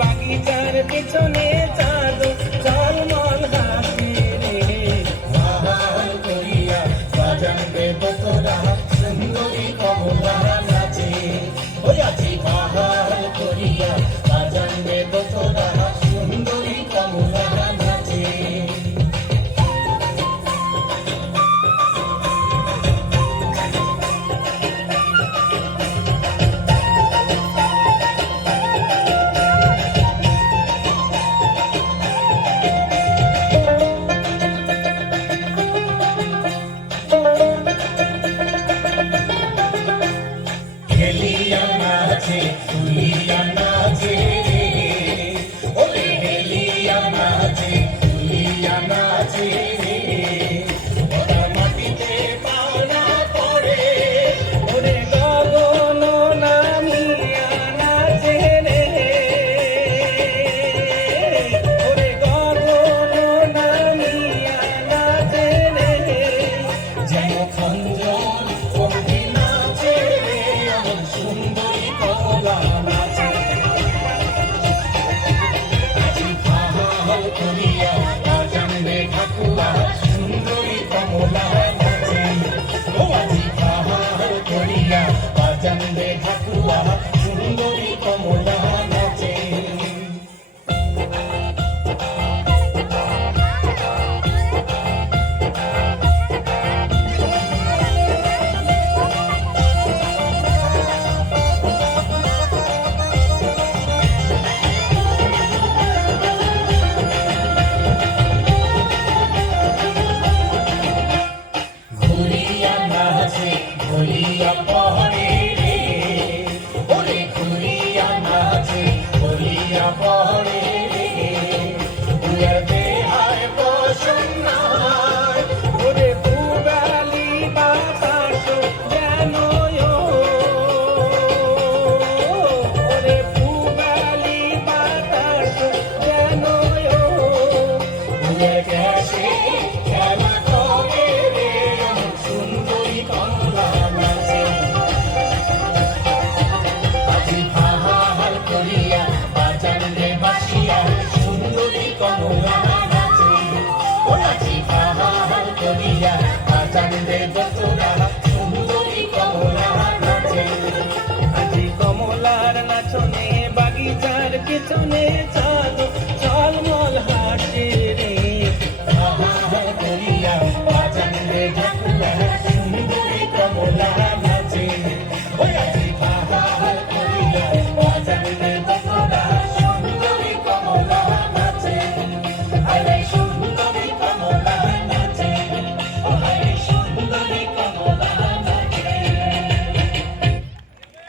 বাগিচার পিছনে চাঁদো ঝলমল হাসি রে বাহার করিয়া বাজানবে তোরা সুন্দরী কমলা নাচে ওই আজি বাহার করিয়া বাজানবে তোরা সুন্দরী কমলা নাচে হেলিয়া নাচে তুলিয়া নাচে ওরে হেলিয়া নাচে তুলিয়া নাচে ওরা মাটিতে পানা পড়ে ওরে গগন নামিয়া নাচে রে ওরে গগন নামিয়া নাচে রে যেন খঞ্জন কবি নাচে সুন্দরী কমলা নাচে আজি বাহার করিয়া বাজানবে ঠাকুরা সুন্দরী কমলা নাচে ও আজি বাহার করিয়া বাজানবে ঠাকুরা সুন্দরী কমলা নাচে ঘুরিয়া পহরে রে ওরে ঘুরিয়া নাচে ঘুরিয়া পহরে